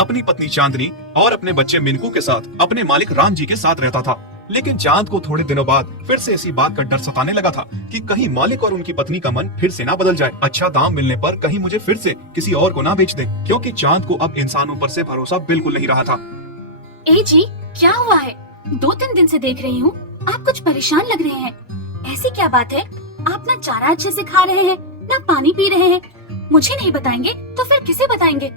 अपनी पत्नी चांदनी और अपने बच्चे मिनकू के साथ अपने मालिक राम जी के साथ रहता था। लेकिन चांद को थोड़े दिनों बाद फिर से इसी बात का डर सताने लगा था कि कहीं मालिक और उनकी पत्नी का मन फिर से ना बदल जाए। अच्छा दाम मिलने पर कहीं मुझे फिर से किसी और को ना बेच दे, क्योंकि चांद को अब इंसानों पर से भरोसा बिल्कुल नहीं रहा था। ए जी, क्या हुआ है? 2-3 दिन से देख रही हूँ, आप कुछ परेशान लग रहे हैं। ऐसी क्या बात है? आप ना चारा अच्छे से खा रहे हैं, ना पानी पी रहे हैं। मुझे नहीं बताएंगे तो फिर किसे बताएंगे?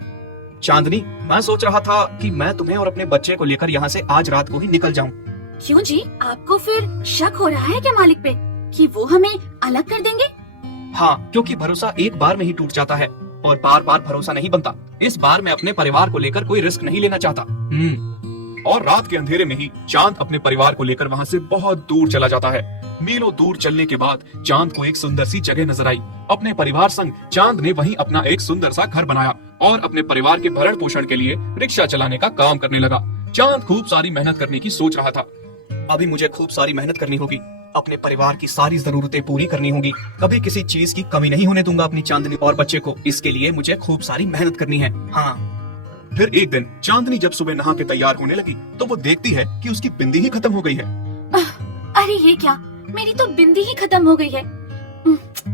चांदनी, मैं सोच रहा था कि मैं तुम्हें और अपने बच्चे को लेकर यहाँ से आज रात को ही निकल जाऊँ। क्यों जी, आपको फिर शक हो रहा है क्या मालिक पे कि वो हमें अलग कर देंगे? हाँ, क्योंकि भरोसा एक बार में ही टूट जाता है और बार बार भरोसा नहीं बनता। इस बार मैं अपने परिवार को लेकर कोई रिस्क नहीं लेना चाहता। और रात के अंधेरे में ही चांद अपने परिवार को लेकर वहाँ से बहुत दूर चला जाता है। मीलों दूर चलने के बाद चांद को एक सुंदर सी जगह नजर आई। अपने परिवार संग चांद ने वहीं अपना एक सुंदर सा घर बनाया और अपने परिवार के भरण पोषण के लिए रिक्शा चलाने का काम करने लगा। चांद खूब सारी मेहनत करने की सोच रहा था। अभी मुझे खूब सारी मेहनत करनी होगी, अपने परिवार की सारी जरूरतें पूरी करनी होगी, कभी किसी चीज की कमी नहीं होने दूंगा अपनी चांदनी और बच्चे को। इसके लिए मुझे खूब सारी मेहनत करनी है। हाँ। फिर एक दिन चांदनी जब सुबह नहा के तैयार होने लगी तो वो देखती है कि उसकी बिंदी ही खत्म हो गई है। अरे ये क्या, मेरी तो बिंदी ही खत्म हो गई है।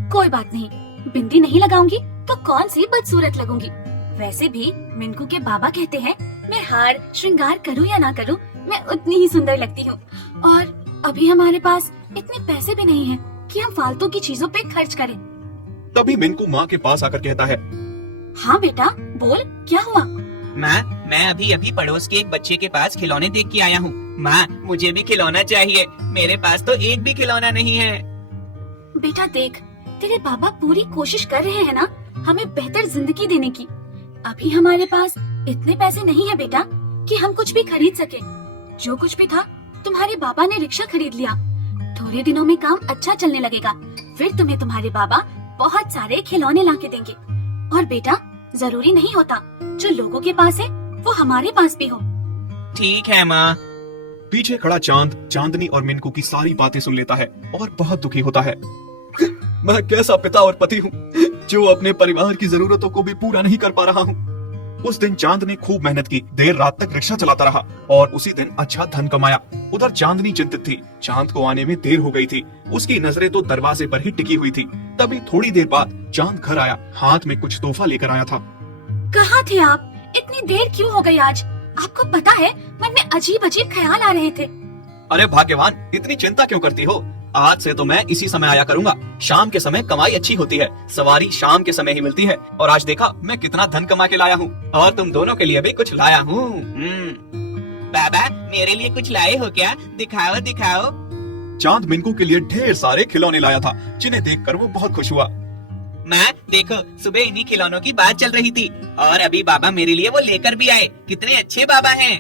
कोई बात नहीं, बिंदी नहीं लगाऊंगी तो कौन सी बदसूरत लगूंगी। वैसे भी मिनकू के बाबा कहते हैं मैं हार श्रृंगार करूं या ना करूं, मैं उतनी ही सुंदर लगती हूँ। और अभी हमारे पास इतने पैसे भी नहीं हैं कि हम फालतू की चीजों पे खर्च करें। तभी मिनकू माँ के पास आकर कहता है, हाँ बेटा बोल, क्या हुआ? माँ, मैं अभी अभी पड़ोस के एक बच्चे के पास खिलौने देख के आया हूँ। माँ, मुझे भी खिलौना चाहिए, मेरे पास तो एक भी खिलौना नहीं है। बेटा देख, तेरे बाबा पूरी कोशिश कर रहे हैं ना हमें बेहतर जिंदगी देने की। अभी हमारे पास इतने पैसे नहीं है बेटा कि हम कुछ भी खरीद सके। जो कुछ भी था तुम्हारे बाबा ने रिक्शा खरीद लिया। थोड़े दिनों में काम अच्छा चलने लगेगा, फिर तुम्हें तुम्हारे बाबा बहुत सारे खिलौने ला के देंगे। और बेटा जरूरी नहीं होता जो लोगों के पास है वो हमारे पास भी हो। ठीक है माँ। पीछे खड़ा चांद चांदनी और मिनकू की सारी बातें सुन लेता है और बहुत दुखी होता है। मैं कैसा पिता और पति हूँ जो अपने परिवार की जरूरतों को भी पूरा नहीं कर पा रहा हूँ। उस दिन चांद ने खूब मेहनत की, देर रात तक रिक्शा चलाता रहा और उसी दिन अच्छा धन कमाया। उधर चांदनी चिंतित थी, चांद को आने में देर हो गई थी। उसकी नजरें तो दरवाजे पर ही टिकी हुई थी। तभी थोड़ी देर बाद चांद घर आया, हाथ में कुछ तोहफा लेकर आया था। कहाँ थे आप? इतनी देर क्यों हो गई आज? आपको पता है मन में अजीब अजीब ख्याल आ रहे थे। अरे भाग्यवान, इतनी चिंता क्यों करती हो? आज से तो मैं इसी समय आया करूंगा। शाम के समय कमाई अच्छी होती है, सवारी शाम के समय ही मिलती है। और आज देखा मैं कितना धन कमा के लाया हूँ और तुम दोनों के लिए भी कुछ लाया हूँ। बाबा, मेरे लिए कुछ लाए हो क्या? दिखाओ दिखाओ। चांद मिनकू के लिए ढेर सारे खिलौने लाया था, जिन्हें देखकर वो बहुत खुश हुआ। माँ देखो, सुबह इन्हीं खिलौनों की बात चल रही थी और अभी बाबा मेरे लिए वो लेकर भी आए। कितने अच्छे बाबा हैं।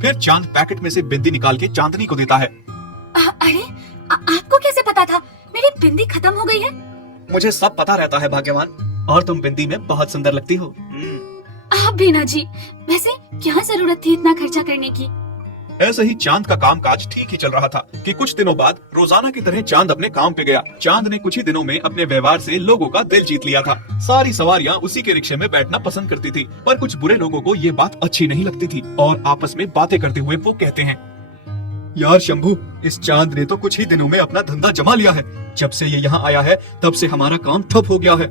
फिर चांद पैकेट में से बिंदी निकाल के चांदनी को देता है। अरे आपको कैसे पता था मेरी बिंदी खत्म हो गई है? मुझे सब पता रहता है भाग्यवान, और तुम बिंदी में बहुत सुंदर लगती हो। आप भी ना जी, वैसे क्या जरूरत थी इतना खर्चा करने की? ऐसे ही चांद का कामकाज ठीक ही चल रहा था कि कुछ दिनों बाद रोजाना की तरह चांद अपने काम पे गया। चांद ने कुछ ही दिनों में अपने व्यवहार से लोगों का दिल जीत लिया था। सारी सवारियां उसी के रिक्शे में बैठना पसंद करती थी, पर कुछ बुरे लोगों को ये बात अच्छी नहीं लगती थी और आपस में बातें करते हुए वो कहते हैं, यार शंभू, इस चांद ने तो कुछ ही दिनों में अपना धंधा जमा लिया है। जब से ये यहाँ आया है तब से हमारा काम ठप हो गया है।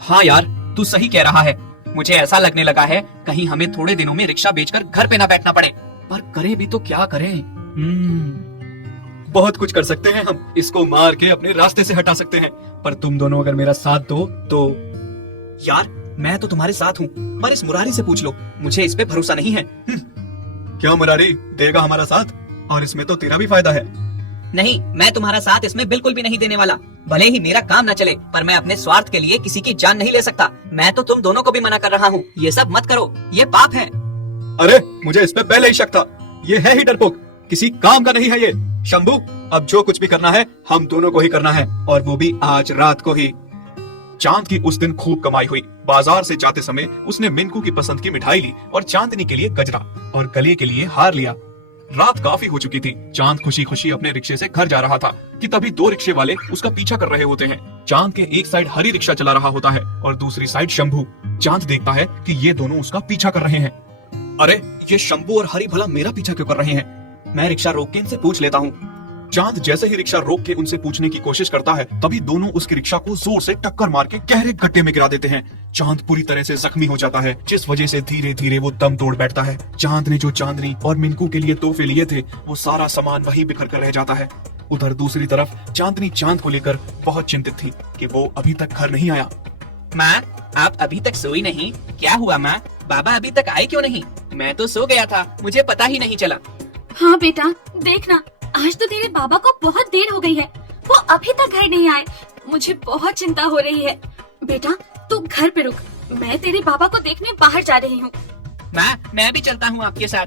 हाँ यार, तू सही कह रहा है। मुझे ऐसा लगने लगा है कहीं हमें थोड़े दिनों में रिक्शा बेचकर घर पे ना बैठना पड़े। पर करें भी तो क्या करें? बहुत कुछ कर सकते हैं हम। इसको मार के अपने रास्ते से हटा सकते हैं, पर तुम दोनों अगर मेरा साथ दो तो। यार मैं तो तुम्हारे साथ हूँ, पर इस मुरारी से पूछ लो, मुझे इस पे भरोसा नहीं है। क्या मुरारी देगा हमारा साथ? और इसमें तो तेरा भी फायदा है। नहीं, मैं तुम्हारा साथ इसमें बिल्कुल भी नहीं देने वाला। भले ही मेरा काम न चले, पर मैं अपने स्वार्थ के लिए किसी की जान नहीं ले सकता। मैं तो तुम दोनों को भी मना कर रहा हूँ, ये सब मत करो, ये पाप है। अरे मुझे इस पे पहले ही शक था, ये है ही डरपोक, किसी काम का नहीं है ये। शंभू, अब जो कुछ भी करना है हम दोनों को ही करना है, और वो भी आज रात को ही। चांद की उस दिन खूब कमाई हुई। बाजार से जाते समय उसने मिनकू की पसंद की मिठाई ली और चांदनी के लिए गजरा और गले के लिए हार लिया। रात काफी हो चुकी थी। चांद खुशी खुशी अपने रिक्शे से घर जा रहा था कि तभी दो रिक्शे वाले उसका पीछा कर रहे होते हैं। चांद के एक साइड हरी रिक्शा चला रहा होता है और दूसरी साइड शंभू। चांद देखता है कि ये दोनों उसका पीछा कर रहे हैं। अरे ये शंभू और हरी भला मेरा पीछा क्यों कर रहे हैं? मैं रिक्शा रोक के इनसे पूछ लेता हूँ। चांद जैसे ही रिक्शा रोक के उनसे पूछने की कोशिश करता है, तभी दोनों उसकी रिक्शा को जोर से टक्कर मार के गहरे गड्ढे में गिरा देते हैं। चांद पूरी तरह से जख्मी हो जाता है, जिस वजह से धीरे धीरे वो दम तोड़ बैठता है। चांद ने जो चांदनी और मिनकू के लिए तोहफे लिए थे, वो सारा सामान वहीं बिखर कर रह जाता है। उधर दूसरी तरफ चांदनी चांद को लेकर बहुत चिंतित थी कि वो अभी तक घर नहीं आया। माँ, आप अभी तक सोई नहीं? क्या हुआ माँ? बाबा अभी तक आए क्यों नहीं? मैं तो सो गया था, मुझे पता ही नहीं चला। हाँ बेटा, देखना आज तो तेरे बाबा को बहुत देर हो गई है, वो अभी तक घर नहीं आए। मुझे बहुत चिंता हो रही है। बेटा तू घर पे रुक, मैं तेरे बाबा को देखने बाहर जा रही हूँ। माँ, मैं भी चलता हूँ आपके साथ।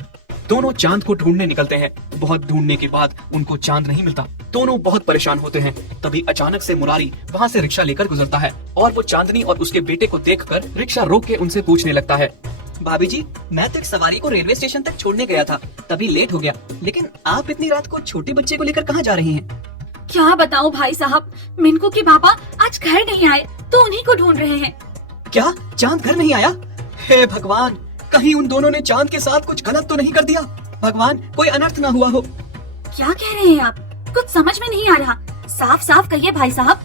दोनों चांद को ढूंढने निकलते हैं। बहुत ढूंढने के बाद उनको चांद नहीं मिलता। दोनों बहुत परेशान होते हैं। तभी अचानक से मुरारी वहाँ से रिक्शा लेकर गुजरता है और वो चांदनी और उसके बेटे को देखकर रिक्शा रोक के उनसे पूछने लगता है। भाभी जी, मैं तो एक सवारी को रेलवे स्टेशन तक छोड़ने गया था, तभी लेट हो गया। लेकिन आप इतनी रात को छोटे बच्चे को लेकर कहाँ जा रहे हैं? क्या बताऊँ भाई साहब, मिनकू के बाबा आज घर नहीं आए तो उन्हीं को ढूंढ रहे हैं। क्या चांद घर नहीं आया? हे भगवान, कहीं उन दोनों ने चांद के साथ कुछ गलत तो नहीं कर दिया? भगवान, कोई अनर्थ ना हुआ हो। क्या कह रहे हैं आप? कुछ समझ में नहीं आ रहा, साफ साफ कहिए भाई साहब।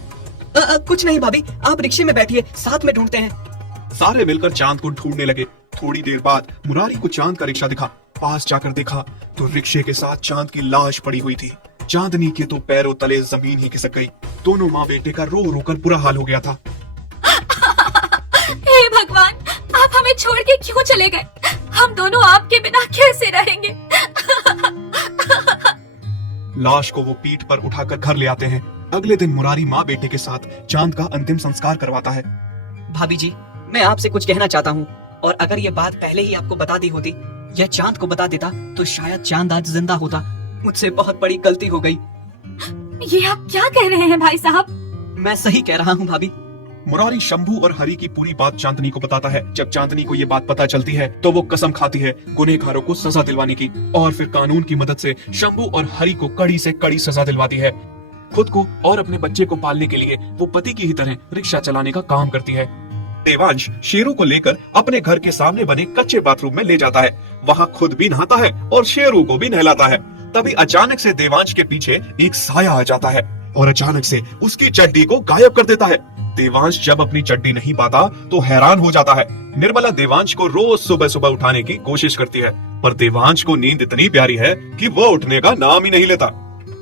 कुछ नहीं भाभी, आप रिक्शे में बैठिए, साथ में ढूंढते हैं। सारे मिलकर चांद को ढूंढने लगे। थोड़ी देर बाद मुरारी को चांद का रिक्शा दिखा। पास जाकर देखा तो रिक्शे के साथ चांद की लाश पड़ी हुई थी। चांदनी के तो पैरों तले जमीन ही खिसक गई। दोनों माँ बेटे का रो रो कर बुरा हाल हो गया था। हे भगवान, आप हमें छोड़ के क्यों चले गए? हम दोनों आपके बिना कैसे रहेंगे? लाश को वो पीठ पर उठाकर घर ले आते हैं। अगले दिन मुरारी माँ बेटे के साथ चांद का अंतिम संस्कार करवाता है। भाभी जी, मैं आपसे कुछ कहना चाहता हूँ, और अगर ये बात पहले ही आपको बता दी होती या चांद को बता देता तो शायद चांद आज जिंदा होता। मुझसे बहुत बड़ी गलती हो गई। ये आप क्या कह रहे हैं भाई साहब? मैं सही कह रहा हूँ भाभी। मुरारी शंभू और हरी की पूरी बात चांदनी को बताता है। जब चांदनी को ये बात पता चलती है तो वो कसम खाती है गुनहगारों को सजा दिलवाने की, और फिर कानून की मदद से शंभू और हरी को कड़ी से कड़ी सजा दिलवाती है। खुद को और अपने बच्चे को पालने के लिए वो पति की ही तरह रिक्शा चलाने का काम करती है। देवांश शेरू को लेकर अपने घर के सामने बने कच्चे बाथरूम में ले जाता है। वहाँ खुद भी नहाता है और शेरू को भी नहलाता है। तभी अचानक से देवांश के पीछे एक साया आ जाता है और अचानक से उसकी चड्डी को गायब कर देता है। देवांश जब अपनी चड्डी नहीं पाता तो हैरान हो जाता है। निर्मला देवांश को रोज सुबह सुबह उठाने की कोशिश करती है, पर देवांश को नींद इतनी प्यारी है कि वो उठने का नाम ही नहीं लेता।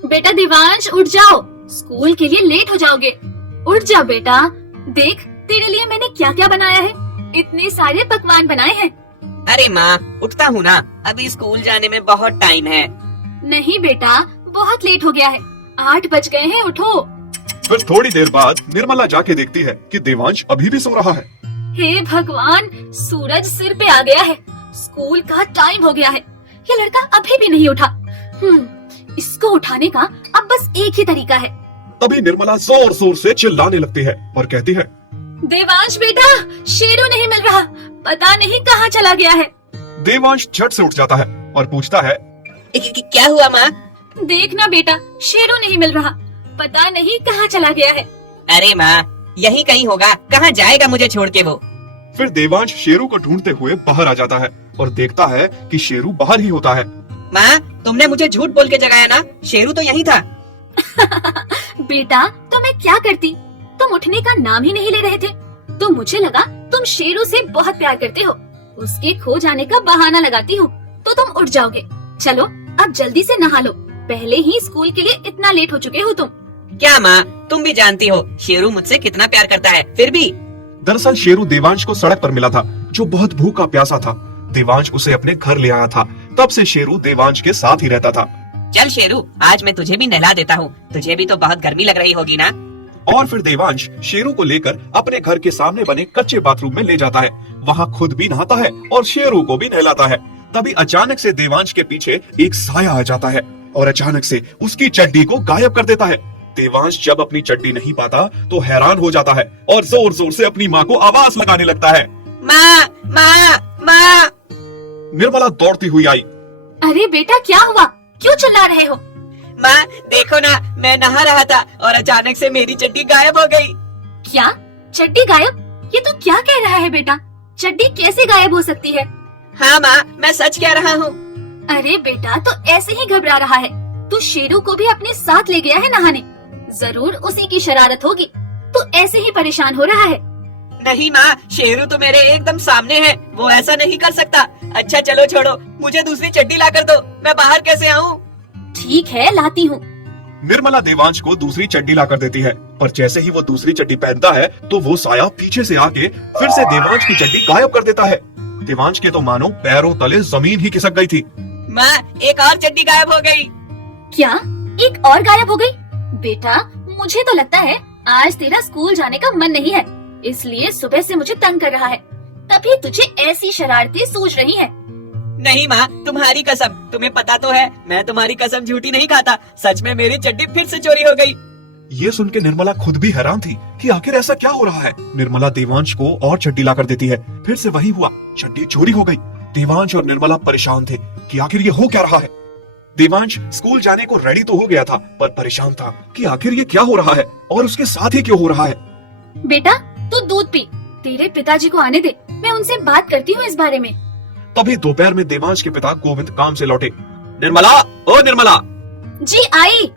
बेटा देवांश उठ जाओ, स्कूल के लिए लेट हो जाओगे। उठ जा बेटा, देख तेरे लिए मैंने क्या क्या बनाया है। इतने सारे पकवान बनाए हैं। अरे माँ, उठता हूँ ना, अभी स्कूल जाने में बहुत टाइम है। नहीं बेटा, बहुत लेट हो गया है, 8 बज गए हैं, उठो। फिर थोड़ी देर बाद निर्मला जाके देखती है कि देवांश अभी भी सो रहा है। हे भगवान, सूरज सिर पे आ गया है, स्कूल का टाइम हो गया है, ये लड़का अभी भी नहीं उठा। इसको उठाने का अब बस एक ही तरीका है। तभी निर्मला जोर जोर से चिल्लाने लगती है और कहती है, देवांश बेटा, शेरू नहीं मिल रहा, पता नहीं कहाँ चला गया है। देवांश झट से उठ जाता है और पूछता है, क्या हुआ माँ? देखना बेटा, शेरू नहीं मिल रहा, पता नहीं कहाँ चला गया है। अरे माँ, यही कहीं होगा, कहाँ जाएगा मुझे छोड़ के वो? फिर देवांश शेरू को ढूंढते हुए बाहर आ जाता है और देखता है कि शेरू बाहर ही होता है। माँ, तुमने मुझे झूठ बोल के जगाया ना, शेरू तो यही था। बेटा तो मैं क्या करती, तुम उठने का नाम ही नहीं ले रहे थे, तो मुझे लगा तुम शेरू से बहुत प्यार करते हो, उसके खो जाने का बहाना लगाती हो तो तुम उठ जाओगे। चलो अब जल्दी से नहा लो, पहले ही स्कूल के लिए इतना लेट हो चुके हो तुम। क्या माँ, तुम भी जानती हो शेरू मुझसे कितना प्यार करता है, फिर भी। दरअसल शेरू देवांश को सड़क पर मिला था, जो बहुत भूखा प्यासा था। देवांश उसे अपने घर ले आया था, तब से शेरू देवांश के साथ ही रहता था। चल शेरू, आज मैं तुझे भी नहला देता हूँ, तुझे भी तो बहुत गर्मी लग रही होगी ना। और फिर देवांश शेरू को लेकर अपने घर के सामने बने कच्चे बाथरूम में ले जाता है। वहाँ खुद भी नहाता है और शेरू को भी नहलाता है। तभी अचानक से देवांश के पीछे एक साया आ जाता है और अचानक से उसकी चड्डी को गायब कर देता है। देवांश जब अपनी चड्डी नहीं पाता तो हैरान हो जाता है और जोर जोर से अपनी माँ को आवाज लगाने लगता है, माँ, माँ, माँ। निर्मला दौड़ती हुई आई। अरे बेटा क्या हुआ, क्यों चिल्ला रहे हो? माँ देखो ना, मैं नहा रहा था और अचानक से मेरी चड्डी गायब हो गई। क्या चड्डी गायब? ये तो क्या कह रहा है बेटा, चड्डी कैसे गायब हो सकती है? हाँ माँ, मैं सच कह रहा हूँ। अरे बेटा, तो ऐसे ही घबरा रहा है। तू शेरू को भी अपने साथ ले गया है नहाने। जरूर उसी की शरारत होगी। तू ऐसे ही परेशान हो रहा है। नहीं माँ, शेरू तो मेरे एकदम सामने है, वो ऐसा नहीं कर सकता। अच्छा चलो छोड़ो, मुझे दूसरी चड्डी ला कर दो, मैं बाहर कैसे आऊँ? ठीक है, लाती हूँ। निर्मला देवांश को दूसरी चड्डी लाकर देती है, पर जैसे ही वो दूसरी चड्डी पहनता है तो वो साया पीछे से आके फिर से देवांश की चड्डी गायब कर देता है। देवांश के तो मानो पैरों तले जमीन ही खिसक गई थी। माँ, एक और चड्डी गायब हो गई। क्या? एक और गायब हो गई? बेटा, मुझे तो लगता है आज तेरा स्कूल जाने का मन नहीं है, इसलिए सुबह से मुझे तंग कर रहा है, तभी तुझे ऐसी शरारतें सूझ रही हैं। नहीं माँ, तुम्हारी कसम, तुम्हें पता तो है मैं तुम्हारी कसम झूठी नहीं खाता। सच में मेरी चड्डी फिर से चोरी हो गई। ये सुन के निर्मला खुद भी हैरान थी कि आखिर ऐसा क्या हो रहा है। निर्मला देवांश को और चड्डी लाकर देती है, फिर से वही हुआ, चड्डी चोरी हो गई। देवांश और निर्मला परेशान थे कि आखिर ये हो क्या रहा है। देवांश स्कूल जाने को रेडी तो हो गया था, पर परेशान था कि आखिर ये क्या हो रहा है और उसके साथ ही क्यों हो रहा है। बेटा, तू दूध पी, तेरे पिताजी को आने दे, मैं उनसे बात करती हूँ इस बारे में। तभी दोपहर में देवांश के पिता गोविंद काम से लौटे। निर्मला, ओ निर्मला, जी आई।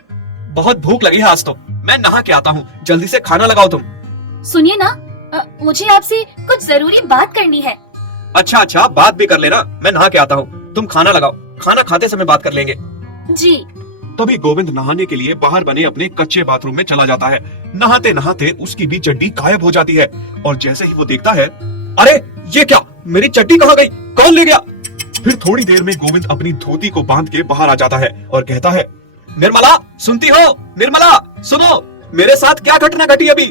बहुत भूख लगी है आज तो, मैं नहा के आता हूँ, जल्दी से खाना लगाओ तुम। सुनिए ना, मुझे आपसे कुछ जरूरी बात करनी है। अच्छा, बात भी कर लेना, मैं नहा के आता हूँ, तुम खाना लगाओ, खाना खाते समय बात कर लेंगे। जी। तभी गोविंद नहाने के लिए बाहर बने अपने कच्चे बाथरूम में चला जाता है। नहाते नहाते उसकी भी चड्डी गायब हो जाती है, और जैसे ही वो देखता है, अरे ये क्या, मेरी चड्डी कहाँ गई, कौन ले गया? फिर थोड़ी देर में गोविंद अपनी धोती को बांध के बाहर आ जाता है और कहता है, निर्मला, सुनती हो? निर्मला, सुनो, मेरे साथ क्या घटना घटी अभी।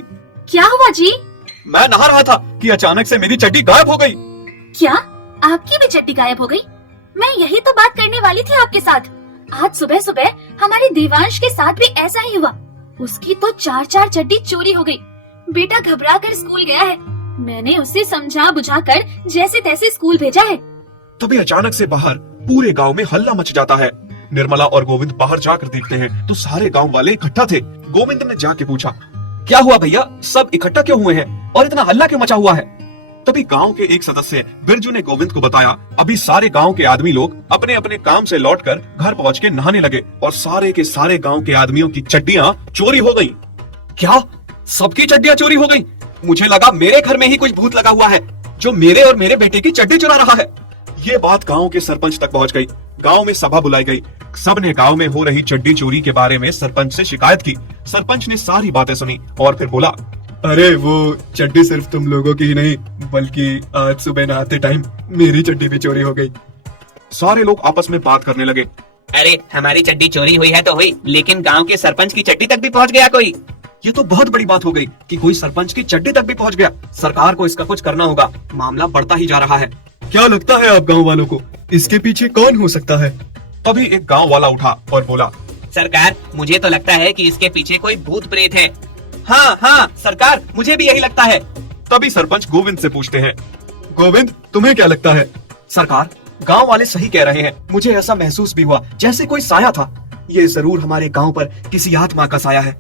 क्या हुआ जी? मैं नहा रहा था कि अचानक से मेरी चड्डी गायब हो गई। क्या आपकी भी चड्डी गायब हो गई? मैं यही तो बात करने वाली थी आपके साथ। आज सुबह सुबह हमारे देवांश के साथ भी ऐसा ही हुआ। उसकी तो 4 चड्डी चोरी हो गई। बेटा घबरा कर स्कूल गया है। मैंने उसे समझा बुझाकर जैसे तैसे स्कूल भेजा है। तभी अचानक से बाहर पूरे गांव में हल्ला मच जाता है। निर्मला और गोविंद बाहर जाकर देखते हैं तो सारे गांव वाले इकट्ठा थे। गोविंद ने जाके पूछा, क्या हुआ भैया, सब इकट्ठा क्यों हुए हैं और इतना हल्ला क्यों मचा हुआ है? तभी गांव के एक सदस्य बिरजू ने गोविंद को बताया, अभी सारे गांव के आदमी लोग अपने अपने काम से लौटकर घर पहुंच के नहाने लगे और सारे के सारे गांव के आदमियों की चड्डियां चोरी हो गईं। क्या सबकी चड्डियां चोरी हो गईं? मुझे लगा मेरे घर में ही कुछ भूत लगा हुआ है जो मेरे और मेरे बेटे की चड्डी चुरा रहा है। ये बात गांव के सरपंच तक पहुंच गई। गांव में सभा बुलाई गई। सबने गांव में हो रही चड्डी चोरी के बारे में सरपंच से शिकायत की। सरपंच ने सारी बातें सुनी और फिर बोला, अरे वो चड्डी सिर्फ तुम लोगों की ही नहीं, बल्कि आज सुबह नहाते टाइम मेरी चड्डी भी चोरी हो गई। सारे लोग आपस में बात करने लगे। अरे हमारी चड्डी चोरी हुई है तो हुई, लेकिन गांव के सरपंच की चड्डी तक भी पहुंच गया कोई। ये तो बहुत बड़ी बात हो गई कि कोई सरपंच की चड्डी तक भी पहुंच गया। सरकार को इसका कुछ करना होगा, मामला बढ़ता ही जा रहा है। क्या लगता है आप गांव वालों को, इसके पीछे कौन हो सकता है? तभी एक गांव वाला उठा और बोला, सरकार, मुझे तो लगता है कि इसके पीछे कोई भूत प्रेत है। हाँ सरकार, मुझे भी यही लगता है। तभी सरपंच गोविंद से पूछते हैं, गोविंद, तुम्हें क्या लगता है? सरकार, गांव वाले सही कह रहे हैं। मुझे ऐसा महसूस भी हुआ जैसे कोई साया था। ये जरूर हमारे गांव पर किसी आत्मा का साया है।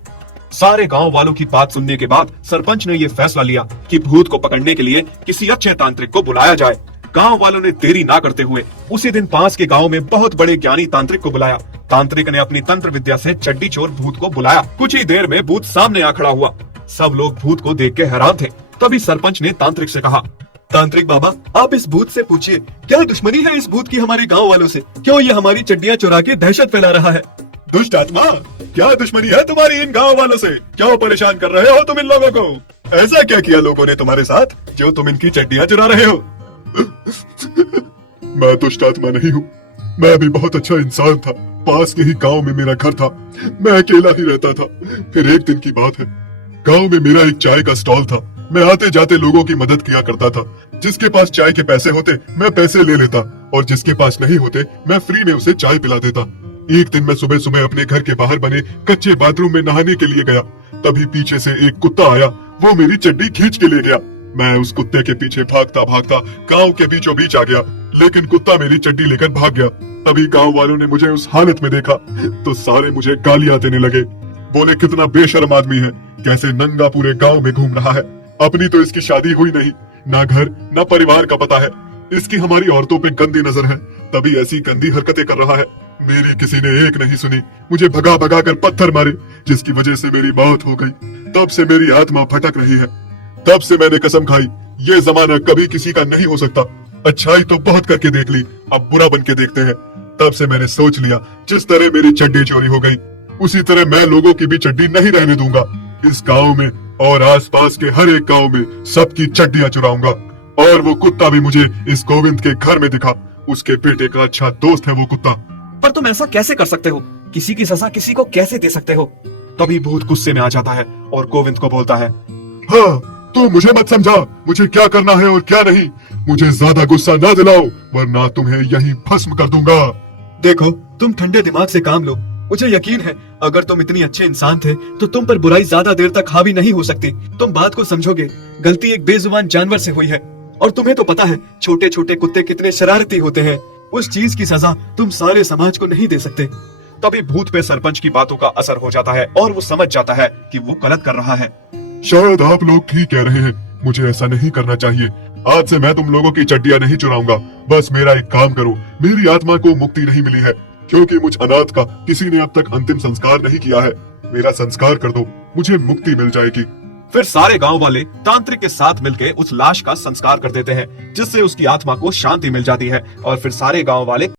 सारे गांव वालों की बात सुनने के बाद सरपंच ने ये फैसला लिया कि भूत को पकड़ने के लिए किसी अच्छे तांत्रिक को बुलाया जाए। गांव वालों ने देरी ना करते हुए उसी दिन पास के गांव में बहुत बड़े ज्ञानी तांत्रिक को बुलाया। तांत्रिक ने अपनी तंत्र विद्या से चड्डी चोर भूत को बुलाया। कुछ ही देर में भूत सामने आ खड़ा हुआ। सब लोग भूत को देख के हैरान थे। तभी सरपंच ने तांत्रिक से कहा, तांत्रिक बाबा, आप इस भूत से पूछिए, क्या दुश्मनी है इस भूत की हमारे गांव वालों से? क्यों ये हमारी चड्डियां चुरा के दहशत फैला रहा है? दुष्ट आत्मा, क्या दुश्मनी है तुम्हारी इन गांव वालों से? क्यों परेशान कर रहे हो तुम इन लोगों को? ऐसा क्या किया लोगों ने तुम्हारे साथ जो तुम इनकी चड्डियां चुरा रहे हो? मैं दुष्ट आत्मा नहीं हूँ, मैं भी बहुत अच्छा इंसान था। पास के ही गांव में मेरा घर था, मैं अकेला ही रहता था। फिर एक दिन की बात है, गांव में मेरा एक चाय का स्टॉल था। मैं आते जाते लोगों की मदद किया करता था। जिसके पास चाय के पैसे होते मैं पैसे ले लेता, और जिसके पास नहीं होते मैं फ्री में उसे चाय पिला देता। एक दिन मैं सुबह सुबह अपने घर के बाहर बने कच्चे बाथरूम में नहाने के लिए गया। तभी पीछे से एक कुत्ता आया, वो मेरी चड्डी खींच के ले गया। मैं उस कुत्ते के पीछे भागता भागता गांव के बीचों बीच आ गया, लेकिन कुत्ता मेरी चड्डी लेकर भाग गया। तभी गांव वालों ने मुझे उस हालत में देखा तो सारे मुझे गालियां देने लगे। बोले, कितना बेशर्म आदमी है, कैसे नंगा पूरे गांव में घूम रहा है। अपनी तो इसकी शादी हुई नहीं, ना घर ना परिवार का पता है, इसकी हमारी औरतों पे गंदी नजर है, तभी ऐसी गंदी हरकतें कर रहा है। मेरी किसी ने एक नहीं सुनी, मुझे भगा भगा कर पत्थर मारे, जिसकी वजह से मेरी मौत हो गई। तब से मेरी आत्मा भटक रही है। तब से मैंने कसम खाई, ये जमाना कभी किसी का नहीं हो सकता। अच्छाई तो बहुत करके देख ली, अब बुरा बन के देखते हैं। तब से मैंने सोच लिया, जिस तरह मेरी चड्डी चोरी हो गई, उसी तरह मैं लोगों की भी चड्डी नहीं रहने दूंगा। इस गांव में और आसपास के हर एक गांव में सबकी चड्डियां चुराऊंगा। और वो कुत्ता भी मुझे इस गोविंद के घर में दिखा। उसके बेटे का अच्छा दोस्त है वो कुत्ता। पर तुम ऐसा कैसे कर सकते हो? किसी की सजा किसी को कैसे दे सकते हो? तभी भूत गुस्से में आ जाता है और गोविंद को बोलता है, हाँ, तो मुझे मत समझा मुझे क्या करना है और क्या नहीं। मुझे ज्यादा गुस्सा ना दिलाओ, वरना तुम्हें यहीं भस्म कर दूंगा। देखो, तुम ठंडे दिमाग से काम लो। मुझे यकीन है, अगर तुम इतनी अच्छे इंसान थे तो तुम पर बुराई ज्यादा देर तक हावी नहीं हो सकती। तुम बात को समझोगे। गलती एक बेजुबान जानवर से हुई है, और तुम्हें तो पता है छोटे छोटे कुत्ते कितने शरारती होते हैं। उस चीज की सजा तुम सारे समाज को नहीं दे सकते। तभी भूत पे सरपंच की बातों का असर हो जाता है और वो समझ जाता है कि वो गलत कर रहा है। शायद आप लोग ठीक कह रहे हैं, मुझे ऐसा नहीं करना चाहिए। आज से मैं तुम लोगों की चड्डियां नहीं चुराऊंगा। बस मेरा एक काम करो, मेरी आत्मा को मुक्ति नहीं मिली है, क्योंकि मुझ अनाथ का किसी ने अब तक अंतिम संस्कार नहीं किया है। मेरा संस्कार कर दो, मुझे मुक्ति मिल जाएगी। फिर सारे गांव वाले तांत्रिक के साथ मिलकर उस लाश का संस्कार कर देते हैं, जिससे उसकी आत्मा को शांति मिल जाती है। और फिर सारे गांव वाले